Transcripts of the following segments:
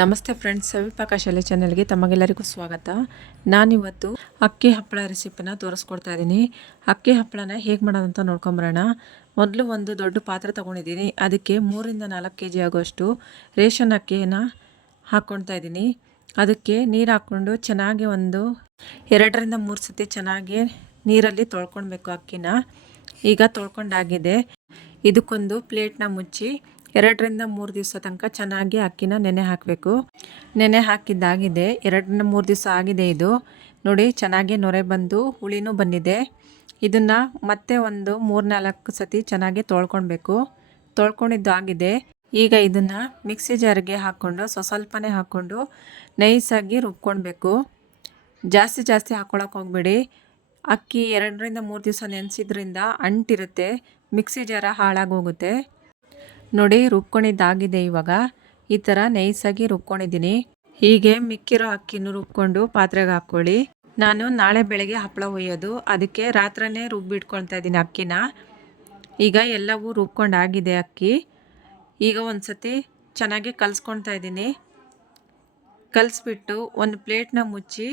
ನಮಸ್ತೆ ಫ್ರೆಂಡ್ಸ್ ಸವಿಪಾಕ ಶಾಲೆ ಚಾನೆಲ್ಗೆ ತಮಗೆಲ್ಲರಿಗೂ ಸ್ವಾಗತ. ನಾನಿವತ್ತು ಅಕ್ಕಿ ಹಪ್ಪಳ ರೆಸಿಪಿನ ತೋರಿಸ್ಕೊಡ್ತಾ ಇದ್ದೀನಿ. ಅಕ್ಕಿ ಹಪ್ಪಳನ ಹೇಗೆ ಮಾಡೋದಂತ ನೋಡ್ಕೊಂಬರೋಣ. ಮೊದಲು ಒಂದು ದೊಡ್ಡ ಪಾತ್ರೆ ತೊಗೊಂಡಿದ್ದೀನಿ. ಅದಕ್ಕೆ ಮೂರಿಂದ ನಾಲ್ಕು ಕೆ ಜಿ ಆಗೋಷ್ಟು ರೇಷನ್ ಅಕ್ಕಿಯನ್ನು ಹಾಕ್ಕೊಳ್ತಾ ಇದ್ದೀನಿ. ಅದಕ್ಕೆ ನೀರು ಹಾಕ್ಕೊಂಡು ಚೆನ್ನಾಗಿ ಒಂದು ಎರಡರಿಂದ ಮೂರು ಸತಿ ಚೆನ್ನಾಗಿ ನೀರಲ್ಲಿ ತೊಳ್ಕೊಳ್ಬೇಕು ಅಕ್ಕಿನ. ಈಗ ತೊಳ್ಕೊಂಡಾಗಿದೆ. ಇದಕ್ಕೊಂದು ಪ್ಲೇಟ್ನ ಮುಚ್ಚಿ ಎರಡರಿಂದ ಮೂರು ದಿವಸ ತನಕ ಚೆನ್ನಾಗಿ ಅಕ್ಕಿನ ನೆನೆ ಹಾಕಬೇಕು. ನೆನೆ ಹಾಕಿದ್ದಾಗಿದೆ. ಎರಡರಿಂದ ಮೂರು ದಿವಸ ಆಗಿದೆ ಇದು. ನೋಡಿ, ಚೆನ್ನಾಗಿ ನೊರೆ ಬಂದು ಹುಳಿನೂ ಬಂದಿದೆ. ಇದನ್ನು ಮತ್ತೆ ಒಂದು ಮೂರು ನಾಲ್ಕು ಸತಿ ಚೆನ್ನಾಗಿ ತೊಳ್ಕೊಳ್ಬೇಕು. ತೊಳ್ಕೊಂಡಿದ್ದು ಆಗಿದೆ. ಈಗ ಇದನ್ನು ಮಿಕ್ಸಿ ಜಾರಿಗೆ ಹಾಕ್ಕೊಂಡು, ಸ್ವಸ್ವಲ್ಪನೇ ಹಾಕ್ಕೊಂಡು ನೈಸಾಗಿ ರುಬ್ಕೊಳ್ಬೇಕು. ಜಾಸ್ತಿ ಜಾಸ್ತಿ ಹಾಕ್ಕೊಳಕ್ಕೆ ಹೋಗ್ಬೇಡಿ. ಅಕ್ಕಿ ಎರಡರಿಂದ ಮೂರು ದಿವಸ ನೆನೆಸಿದ್ರಿಂದ ಅಂಟಿರುತ್ತೆ. ಮಿಕ್ಸಿ ಜಾರ ಹಾಳಾಗೋಗುತ್ತೆ ನೋಡಿ ರುಬ್ಕೊಂಡಿದ್ದಾಗಿದೆ ಇವಾಗ. ಈ ಥರ ನೈಸಾಗಿ ರುಬ್ಕೊಂಡಿದ್ದೀನಿ. ಹೀಗೆ ಮಿಕ್ಕಿರೋ ಅಕ್ಕಿನೂ ರುಬ್ಕೊಂಡು ಪಾತ್ರೆಗೆ ಹಾಕ್ಕೊಳ್ಳಿ. ನಾನು ನಾಳೆ ಬೆಳಗ್ಗೆ ಹಪ್ಪಳ ಒಯ್ಯೋದು. ಅದಕ್ಕೆ ರಾತ್ರನೇ ರುಬ್ಬಿಟ್ಕೊಳ್ತಾ ಇದ್ದೀನಿ ಅಕ್ಕಿನ. ಈಗ ಎಲ್ಲವೂ ರುಬ್ಕೊಂಡಾಗಿದೆ ಅಕ್ಕಿ. ಈಗ ಒಂದು ಸತಿ ಚೆನ್ನಾಗಿ ಕಲಿಸ್ಕೊಳ್ತಾ ಇದ್ದೀನಿ. ಕಲಿಸ್ಬಿಟ್ಟು ಒಂದು ಪ್ಲೇಟ್ನ ಮುಚ್ಚಿ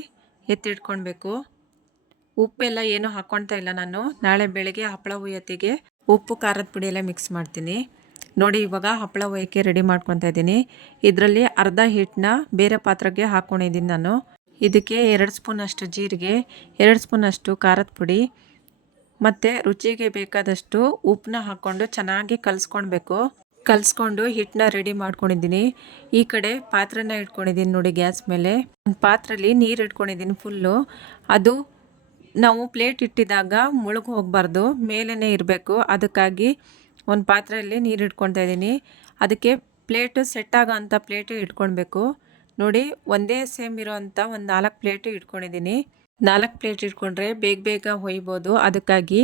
ಎತ್ತಿಟ್ಕೊಳ್ಬೇಕು. ಉಪ್ಪೆಲ್ಲ ಏನು ಹಾಕ್ಕೊಳ್ತಾ ಇಲ್ಲ ನಾನು. ನಾಳೆ ಬೆಳಗ್ಗೆ ಹಪ್ಪಳ ಹುಯ್ಯತ್ತಿಗೆ ಉಪ್ಪು ಖಾರದ ಪುಡಿ ಎಲ್ಲ ಮಿಕ್ಸ್ ಮಾಡ್ತೀನಿ. ನೋಡಿ, ಇವಾಗ ಹಪ್ಪಳ ಒಯ್ಯಕ್ಕೆ ರೆಡಿ ಮಾಡ್ಕೊತಾ ಇದ್ದೀನಿ. ಇದರಲ್ಲಿ ಅರ್ಧ ಹಿಟ್ಟನ್ನ ಬೇರೆ ಪಾತ್ರೆಗೆ ಹಾಕ್ಕೊಂಡಿದ್ದೀನಿ ನಾನು. ಇದಕ್ಕೆ ಎರಡು ಸ್ಪೂನ್ ಅಷ್ಟು ಜೀರಿಗೆ, ಎರಡು ಸ್ಪೂನ್ ಅಷ್ಟು ಖಾರದ ಪುಡಿ, ಮತ್ತು ರುಚಿಗೆ ಬೇಕಾದಷ್ಟು ಉಪ್ಪನ್ನ ಹಾಕ್ಕೊಂಡು ಚೆನ್ನಾಗಿ ಕಲಿಸ್ಕೊಳ್ಬೇಕು. ಕಲಿಸ್ಕೊಂಡು ಹಿಟ್ಟನ್ನ ರೆಡಿ ಮಾಡ್ಕೊಂಡಿದ್ದೀನಿ. ಈ ಕಡೆ ಪಾತ್ರೆನ ಇಟ್ಕೊಂಡಿದ್ದೀನಿ ನೋಡಿ ಗ್ಯಾಸ್ ಮೇಲೆ. ಒಂದು ಪಾತ್ರೆಯಲ್ಲಿ ನೀರು ಇಟ್ಕೊಂಡಿದ್ದೀನಿ ಫುಲ್ಲು ಅದು ನಾವು ಪ್ಲೇಟ್ ಇಟ್ಟಿದಾಗ ಮುಳುಗು ಹೋಗಬಾರ್ದು. ಮೇಲೇ ಇರಬೇಕು. ಅದಕ್ಕಾಗಿ ಒಂದು ಪಾತ್ರೆಯಲ್ಲಿ ನೀರು ಇಟ್ಕೊಳ್ತಾ ಇದ್ದೀನಿ. ಅದಕ್ಕೆ ಪ್ಲೇಟು ಸೆಟ್ ಆಗೋ ಅಂಥ ಪ್ಲೇಟು ಇಟ್ಕೊಳ್ಬೇಕು ನೋಡಿ, ಒಂದೇ ಸೇಮ್ ಇರೋವಂಥ ಒಂದು ನಾಲ್ಕು ಪ್ಲೇಟು ಇಟ್ಕೊಂಡಿದ್ದೀನಿ ನಾಲ್ಕು ಪ್ಲೇಟ್ ಇಟ್ಕೊಂಡ್ರೆ ಬೇಗ ಬೇಗ ಹೊಯ್ಬೋದು. ಅದಕ್ಕಾಗಿ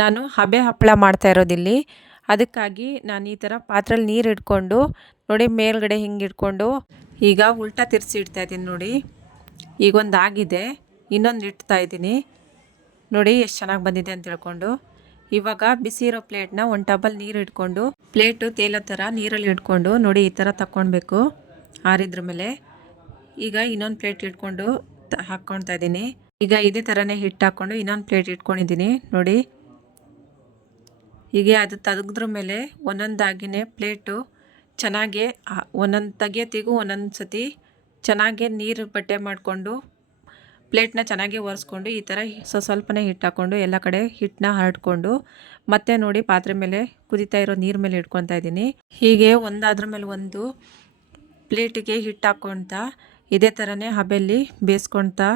ನಾನು ಹಬೆ ಹಪ್ಪಳ ಮಾಡ್ತಾ ಇರೋದಿಲ್ಲಿ. ಅದಕ್ಕಾಗಿ ನಾನು ಈ ಥರ ಪಾತ್ರೆಲಿ ನೀರು ಇಟ್ಕೊಂಡು ನೋಡಿ ಮೇಲ್ಗಡೆ ಹಿಂಗೆ ಇಟ್ಕೊಂಡು ಈಗ ಉಲ್ಟಾ ತಿರ್ಸಿ ಇಡ್ತಾ ಇದ್ದೀನಿ ನೋಡಿ. ಈಗೊಂದು ಆಗಿದೆ. ಇನ್ನೊಂದು ಇಡ್ತಾ ಇದ್ದೀನಿ. ನೋಡಿ, ಎಷ್ಟು ಚೆನ್ನಾಗಿ ಬಂದಿದೆ ಅಂತ ಹೇಳ್ಕೊಂಡು ಇವಾಗ ಬಿಸಿ ಇರೋ ಪ್ಲೇಟ್ನ ಒಂದು ಟಬಲ್ ನೀರು ಇಟ್ಕೊಂಡು, ಪ್ಲೇಟು ತೇಲೋ ಥರ ನೀರಲ್ಲಿ ಇಟ್ಕೊಂಡು, ನೋಡಿ ಈ ಥರ ತಕ್ಕೊಳ್ಬೇಕು ಆರಿದ್ರ ಮೇಲೆ. ಈಗ ಇನ್ನೊಂದು ಪ್ಲೇಟ್ ಇಟ್ಕೊಂಡು ಹಾಕ್ಕೊಳ್ತಾ ಇದ್ದೀನಿ. ಈಗ ಇದೇ ಥರನೇ ಹಿಟ್ಟು ಹಾಕ್ಕೊಂಡು ಇನ್ನೊಂದು ಪ್ಲೇಟ್ ಇಟ್ಕೊಂಡಿದ್ದೀನಿ, ನೋಡಿ. ಹೀಗೆ ಅದು ತೆಗೆದ್ರ ಮೇಲೆ ಒಂದೊಂದಾಗಿನೇ ಪ್ಲೇಟು ಚೆನ್ನಾಗಿ ಒಂದೊಂದು ತೆಗಿಯತಿಗೂ ಒಂದೊಂದು ಸತಿ ಚೆನ್ನಾಗಿ ನೀರು ಬಟ್ಟೆ ಮಾಡಿಕೊಂಡು ಪ್ಲೇಟ್ನ ಚೆನ್ನಾಗಿ ಒರೆಸ್ಕೊಂಡು ಈ ಥರ ಸೊ ಸ್ವಲ್ಪನೇ ಹಿಟ್ಟು ಹಾಕ್ಕೊಂಡು ಎಲ್ಲ ಕಡೆ ಹಿಟ್ಟನ್ನ ಹರಡ್ಕೊಂಡು ಮತ್ತೆ ನೋಡಿ ಪಾತ್ರೆ ಮೇಲೆ ಕುದಿತಾ ಇರೋ ನೀರು ಮೇಲೆ ಇಟ್ಕೊತಾ ಇದ್ದೀನಿ. ಹೀಗೆ ಒಂದಾದ್ರ ಮೇಲೆ ಒಂದು ಪ್ಲೇಟಿಗೆ ಹಿಟ್ಟು ಹಾಕ್ಕೊಳ್ತಾ ಇದೇ ಥರನೇ ಹಬೆಯಲ್ಲಿ ಬೇಯಿಸ್ಕೊಳ್ತಾ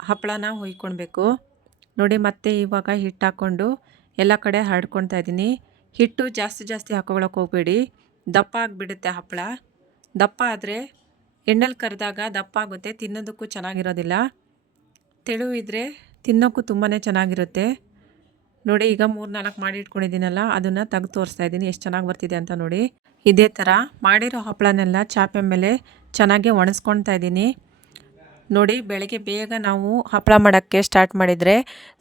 ಹಪ್ಪಳನ ಹೊಯ್ಕೊಳ್ಬೇಕು. ನೋಡಿ ಮತ್ತೆ ಇವಾಗ ಹಿಟ್ಟು ಹಾಕ್ಕೊಂಡು ಎಲ್ಲ ಕಡೆ ಹರಡ್ಕೊಳ್ತಾ ಇದ್ದೀನಿ. ಹಿಟ್ಟು ಜಾಸ್ತಿ ಜಾಸ್ತಿ ಹಾಕೊಳಕ್ಕೆ ಹೋಗಬೇಡಿ. ದಪ್ಪ ಆಗಿಬಿಡುತ್ತೆ ಹಪ್ಪಳ. ದಪ್ಪ ಆದರೆ ಎಣ್ಣೆಲಿ ಕರೆದಾಗ ದಪ್ಪ ಆಗುತ್ತೆ ತಿನ್ನೋದಕ್ಕೂ ಚೆನ್ನಾಗಿರೋದಿಲ್ಲ. ತೆಳು ಇದ್ದರೆ ತಿನ್ನೋಕ್ಕೂ ತುಂಬಾ ಚೆನ್ನಾಗಿರುತ್ತೆ. ನೋಡಿ, ಈಗ ಮೂರು ನಾಲ್ಕು ಮಾಡಿ ಇಟ್ಕೊಂಡಿದ್ದೀನಲ್ಲ, ಅದನ್ನು ತೆಗೆದು ತೋರಿಸ್ತಾ ಇದ್ದೀನಿ. ಎಷ್ಟು ಚೆನ್ನಾಗಿ ಬರ್ತಿದೆ ಅಂತ ನೋಡಿ. ಇದೇ ಥರ ಮಾಡಿರೋ ಹಪ್ಪಳನೆಲ್ಲ ಚಾಪೆ ಮೇಲೆ ಚೆನ್ನಾಗಿ ಒಣಸ್ಕೊಳ್ತಾ ಇದ್ದೀನಿ. ನೋಡಿ, ಬೆಳಗ್ಗೆ ಬೇಗ ನಾವು ಹಪ್ಪಳ ಮಾಡೋಕ್ಕೆ ಸ್ಟಾರ್ಟ್ ಮಾಡಿದರೆ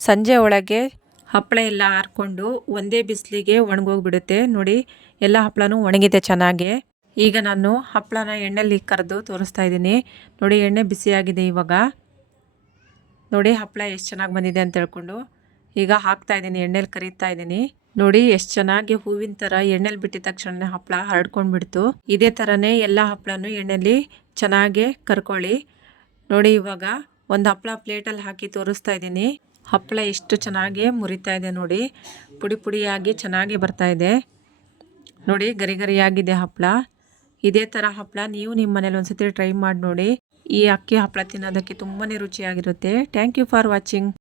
ಸಂಜೆ ಒಳಗೆ ಹಪ್ಪಳ ಎಲ್ಲ ಹಾರ್ಕೊಂಡು ಒಂದೇ ಬಿಸಿಲಿಗೆ ಒಣಗೋಗ್ಬಿಡುತ್ತೆ. ನೋಡಿ, ಎಲ್ಲ ಹಪ್ಪಳನೂ ಒಣಗಿದೆ ಚೆನ್ನಾಗಿ. ಈಗ ನಾನು ಹಪ್ಪಳನ ಎಣ್ಣೆಲಿ ಕರೆದು ತೋರಿಸ್ತಾ ಇದ್ದೀನಿ. ನೋಡಿ, ಎಣ್ಣೆ ಬಿಸಿಯಾಗಿದೆ ಇವಾಗ. ನೋಡಿ, ಹಪ್ಪಳ ಎಷ್ಟು ಚೆನ್ನಾಗಿ ಬಂದಿದೆ ಅಂತ ಹೇಳ್ಕೊಂಡು ಈಗ ಹಾಕ್ತಾ ಇದ್ದೀನಿ, ಎಣ್ಣೆಲಿ ಕರೀತಾ ಇದ್ದೀನಿ. ನೋಡಿ, ಎಷ್ಟು ಚೆನ್ನಾಗಿ ಹೂವಿನ ಥರ ಎಣ್ಣೆಲಿ ಬಿಟ್ಟಿದ ತಕ್ಷಣ ಹಪ್ಪಳ ಹರಡ್ಕೊಂಡ್ಬಿಡ್ತು. ಇದೇ ಥರನೇ ಎಲ್ಲ ಹಪ್ಪಳನೂ ಎಣ್ಣೆಲಿ ಚೆನ್ನಾಗಿ ಕರ್ಕೊಳ್ಳಿ. ನೋಡಿ, ಇವಾಗ ಒಂದು ಹಪ್ಪಳ ಪ್ಲೇಟಲ್ಲಿ ಹಾಕಿ ತೋರಿಸ್ತಾ ಇದ್ದೀನಿ. ಹಪ್ಪಳ ಎಷ್ಟು ಚೆನ್ನಾಗಿ ಮುರಿತಾ ಇದೆ ನೋಡಿ. ಪುಡಿ ಪುಡಿಯಾಗಿ ಚೆನ್ನಾಗಿ ಬರ್ತಾ ಇದೆ. ನೋಡಿ, ಗರಿ ಗರಿಯಾಗಿದೆ ಹಪ್ಪಳ. ಇದೇ ತರ ಹಪ್ಪಳ ನೀವು ನಿಮ್ಮ ಮನೇಲಿ ಒಂದ್ಸತಿ ಟ್ರೈ ಮಾಡಿ ನೋಡಿ. ಈ ಅಕ್ಕಿ ಹಪ್ಪಳ ತಿನ್ನೋದಕ್ಕೆ ತುಂಬಾ ರುಚಿಯಾಗಿರುತ್ತೆ. Thank you for watching